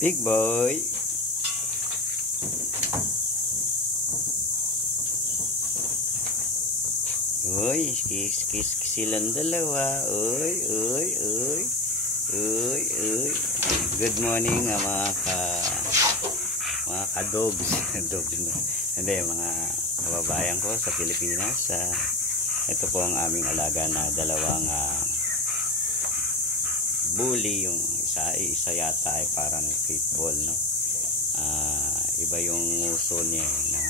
Big boy. Uy, kiss silang dalawa. Uy. Good morning mga ka-dogs. Dogs no. Hindi, mga kababayan ko sa Pilipinas. Ito po ang aming alaga na dalawang bully. Yung isa yata ay parang pitbull, no? Iba yung nguso niya, no?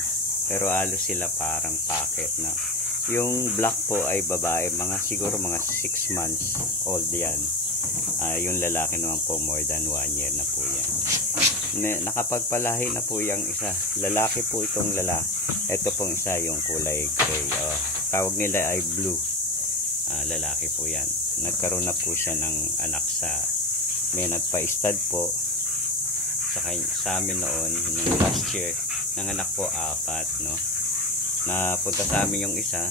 Pero halos sila parang packet, no? Yung black po ay babae, siguro mga 6 months old yan. Yung lalaki naman po more than 1 year na po yan. Nakapagpalahi na po yung isa. Lalaki po itong lalaki. Ito pong isa yung kulay gray. Tawag nila ay blue. Lalaki po yan. Nagkaroon na po siya ng anak may nagpa-stud po sa amin noon yung last year. Nanganak po 4, no? Napunta sa amin yung isa.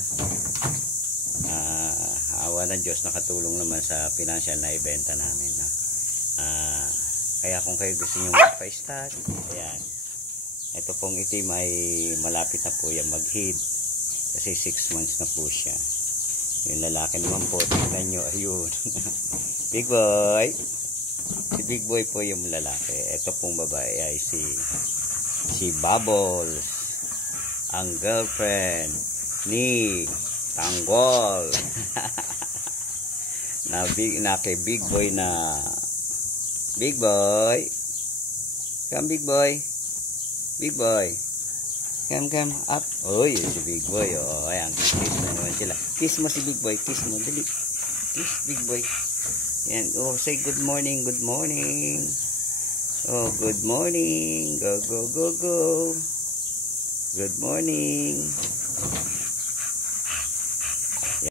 Awa ng Diyos, nakatulong naman sa financial na ibenta namin, no? Kaya kung kayo gusto nyo magpa-stud, ayan, ito pong itim ay malapit na po yan mag-head kasi 6 months na po siya. Yung lalaki naman po, tignan nyo, ayun. Big boy. Si Big Boy po yung lalaki. Ito pong babae ay si Bubbles, ang girlfriend ni Tanggol. na kay Big Boy na Big Boy. Come Big Boy. Big Boy. Come up. Oy, si Big Boy. Oh, ayan. Kiss na naman sila. Kiss mo si Big Boy. Kiss mo. Dali. Kiss Big Boy. Yan. Oh, say good morning. Good morning. Oh, good morning. Go. Good morning.